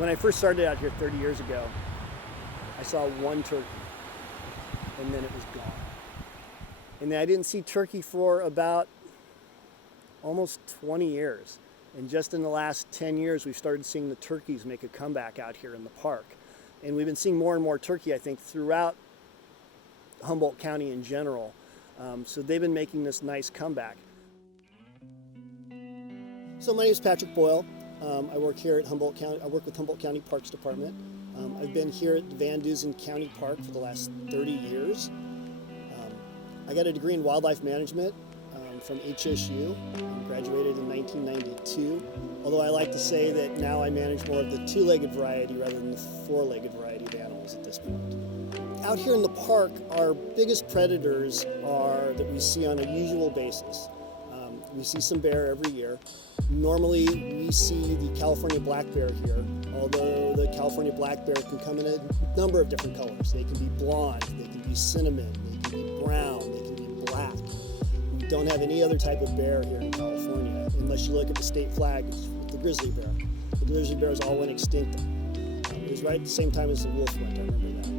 When I first started out here 30 yeyears ago, I saw one turkey, and then it was gone. And then I didn't see turkey for about almost 20 years. And just in the last 10 years, we've started seeing the turkeys make a comeback out here in the park. And we've been seeing more and more turkey, I think, throughout Humboldt County in general. So they've been making this nice comeback. So my name is Patrick Boyle. I work here at Humboldt County. I work with Humboldt County Parks Department. I've been here at Van Dusen County Park for the last 30 years. I got a degree in wildlife management from HSU. Graduated in 1992. Although I like to say that now I manage more of the two-legged variety rather than the four-legged variety of animals at this point. Out here in the park, our biggest predators are that we see on a usual basis. We see some bear every year. Normally, we see the California black bear here, although the California black bear can come in a number of different colors. They can be blonde, they can be cinnamon, they can be brown, they can be black. We don't have any other type of bear here in California, unless you look at the state flag, it's the grizzly bear. The grizzly bears all went extinct. It was right at the same time as the wolf went, I remember that.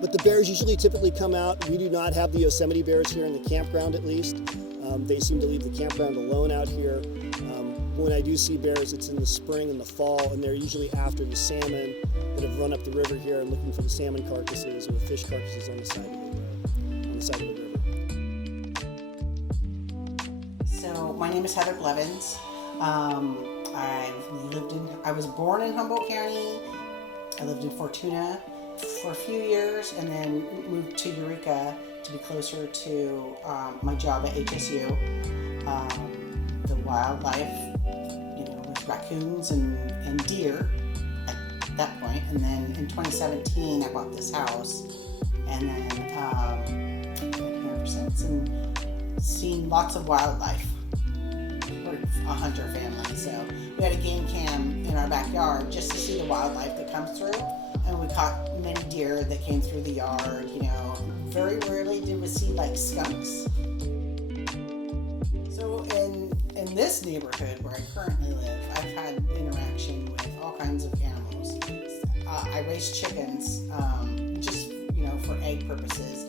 But the bears typically come out. We do not have the Yosemite bears here in the campground, at least. They seem to leave the campground alone out here. When I do see bears, it's in the spring and the fall, and they're usually after the salmon that have run up the river here and looking for the salmon carcasses or the fish carcasses on the side of the river. So my name is Heather Blevins. I was born in Humboldt County. I lived in Fortuna for a few years and then moved to Eureka to be closer to my job at HSU. The wildlife, with raccoons and deer at that point. And then in 2017, I bought this house, and then I've been here ever since and seen lots of wildlife. We're a hunter family, so we had a game cam in our backyard just to see the wildlife that comes through. And we caught many deer that came through the yard, Very rarely did we see skunks. So in this neighborhood where I currently live, I've had interaction with all kinds of animals. I raise chickens, just for egg purposes,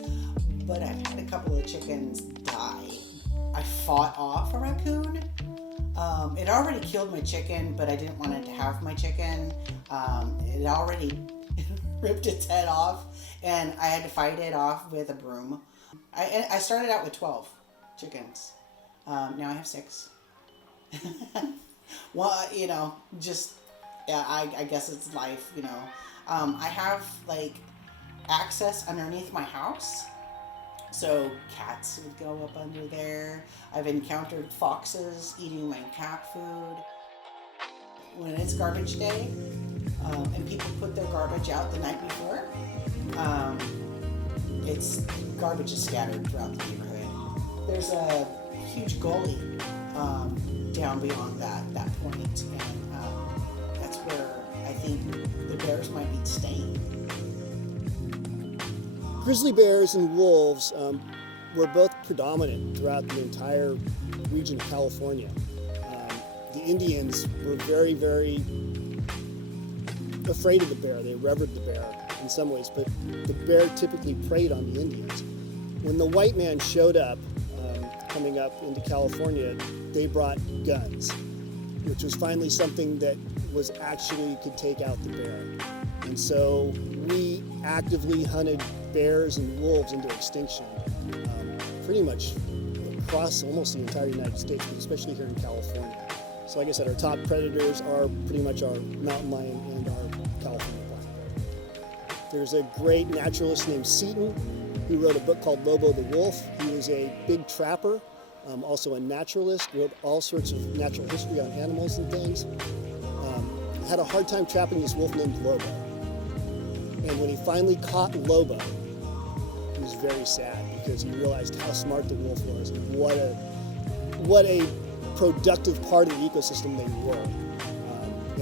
but I've had a couple of chickens die. I fought off a raccoon. It already killed my chicken, but I didn't want it to have my chicken. It already ripped its head off, and I had to fight it off with a broom. I started out with 12 chickens. Now I have 6. Well, I guess it's life, I have access underneath my house, so cats would go up under there. I've encountered foxes eating my cat food. When it's garbage day, and people put their garbage out the night before, garbage is scattered throughout the neighborhood. There's a huge gully down beyond that point, and that's where I think the bears might be staying. Grizzly bears and wolves were both predominant throughout the entire region of California. The Indians were very, very afraid of the bear. They revered the bear in some ways, but the bear typically preyed on the Indians. When the white man showed up, coming up into California, they brought guns, which was finally something that was actually could take out the bear. And so we actively hunted bears and wolves into extinction, pretty much across almost the entire United States, but especially here in California. So like I said, our top predators are pretty much our mountain lion and our California black bear. There's a great naturalist named Seton who wrote a book called Lobo the Wolf. He was a big trapper, also a naturalist, wrote all sorts of natural history on animals and things. Had a hard time trapping this wolf named Lobo. And when he finally caught Lobo, he was very sad because he realized how smart the wolf was and what a productive part of the ecosystem they were.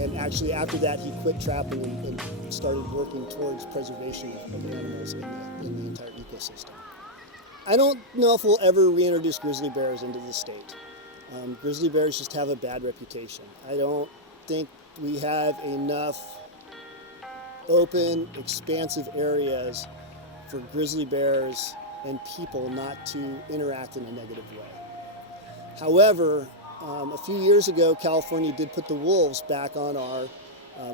And actually after that he quit trapping and started working towards preservation of animals in the entire ecosystem. I don't know if we'll ever reintroduce grizzly bears into the state. Grizzly bears just have a bad reputation. I don't think we have enough open, expansive areas for grizzly bears and people not to interact in a negative way. However, a few years ago, California did put the wolves back on our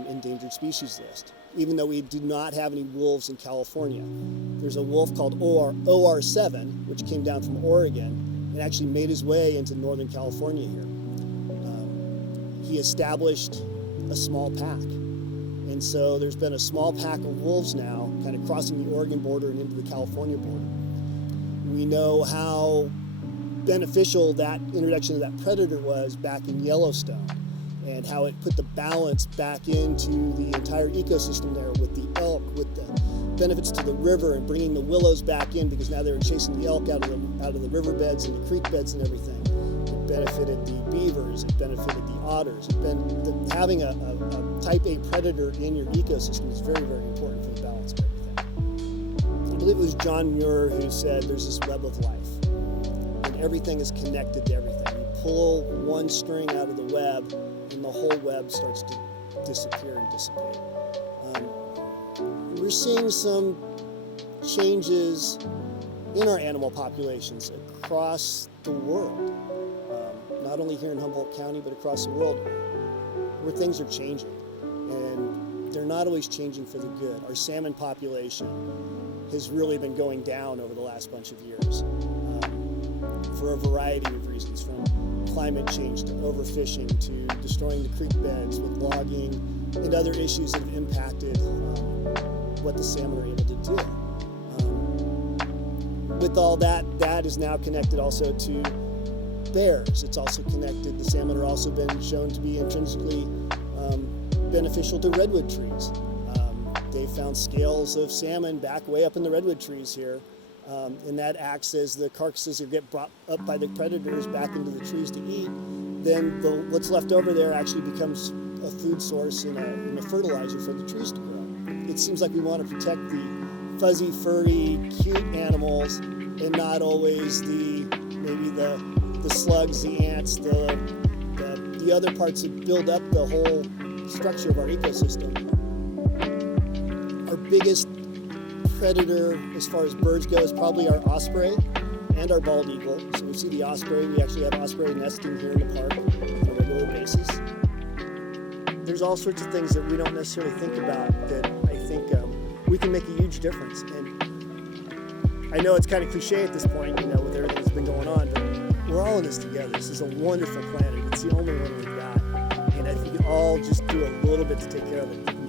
endangered species list, even though we do not have any wolves in California. There's a wolf called OR7, which came down from Oregon and actually made his way into Northern California here. He established a small pack. And so there's been a small pack of wolves now kind of crossing the Oregon border and into the California border. We know how beneficial that introduction of that predator was back in Yellowstone, and how it put the balance back into the entire ecosystem there with the elk, with the benefits to the river and bringing the willows back in, because now they were chasing the elk out of the riverbeds and the creek beds and everything. It benefited the beavers, it benefited the otters. Having a type A predator in your ecosystem is very, very important for the balance of everything. I believe it was John Muir who said there's this web of life, and everything is connected to everything. You pull one string out of the web, and the whole web starts to disappear and dissipate. We're seeing some changes in our animal populations across the world, not only here in Humboldt County, but across the world, where things are changing. And they're not always changing for the good. Our salmon population has really been going down over the last bunch of years for a variety of reasons, from climate change to overfishing to destroying the creek beds with logging and other issues that have impacted what the salmon are able to do. With all that, that is now connected also to bears. It's also connected, the salmon are also been shown to be intrinsically beneficial to redwood trees. They found scales of salmon back way up in the redwood trees here. And that acts as the carcasses that get brought up by the predators back into the trees to eat. Then what's left over there actually becomes a food source and a fertilizer for the trees to grow. It seems like we want to protect the fuzzy, furry, cute animals, and not always maybe the slugs, the ants, the other parts that build up the whole structure of our ecosystem. Our biggest predator as far as birds go is probably our osprey and our bald eagle. So we see the osprey. We actually have osprey nesting here in the park on a regular basis. There's all sorts of things that we don't necessarily think about that I think we can make a huge difference. And I know it's kind of cliche at this point, with everything that's been going on, but we're all in this together. This is a wonderful planet. It's the only one we've got. And if we can all just do a little bit to take care of it,